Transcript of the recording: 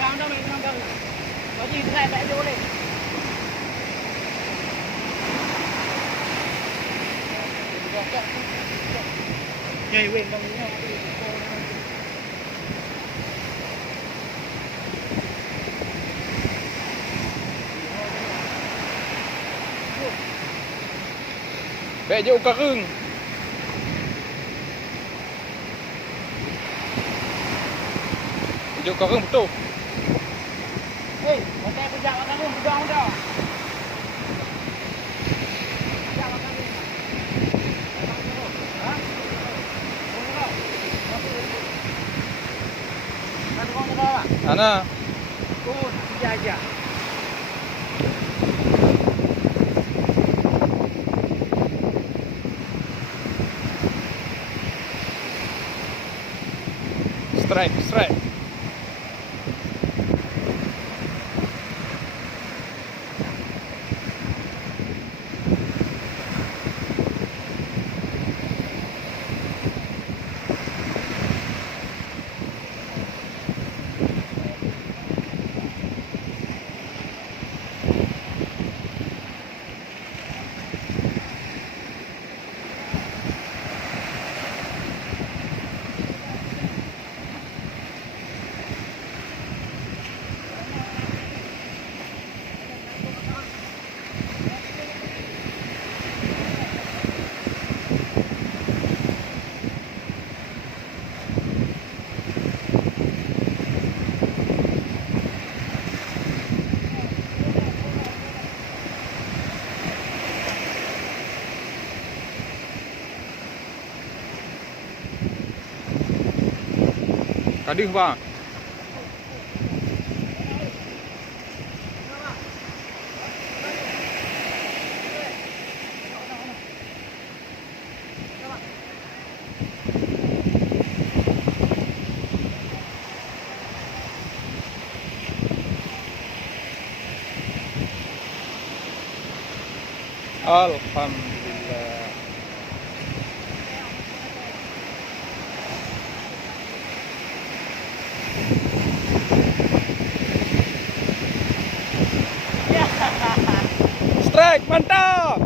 Down đâu này, down đâu. Có gì thế này vẽ vô lên. Nhảy quên bằng nhau đi. Vẽ vô cả rừng. Vô cả rừng một tô. Ê, một cái bây giờ nó luôn down đâu. Ana. Oh, iya aja. Strike, strike. Kadih bang. Alhamdulillah. Strike, mantap.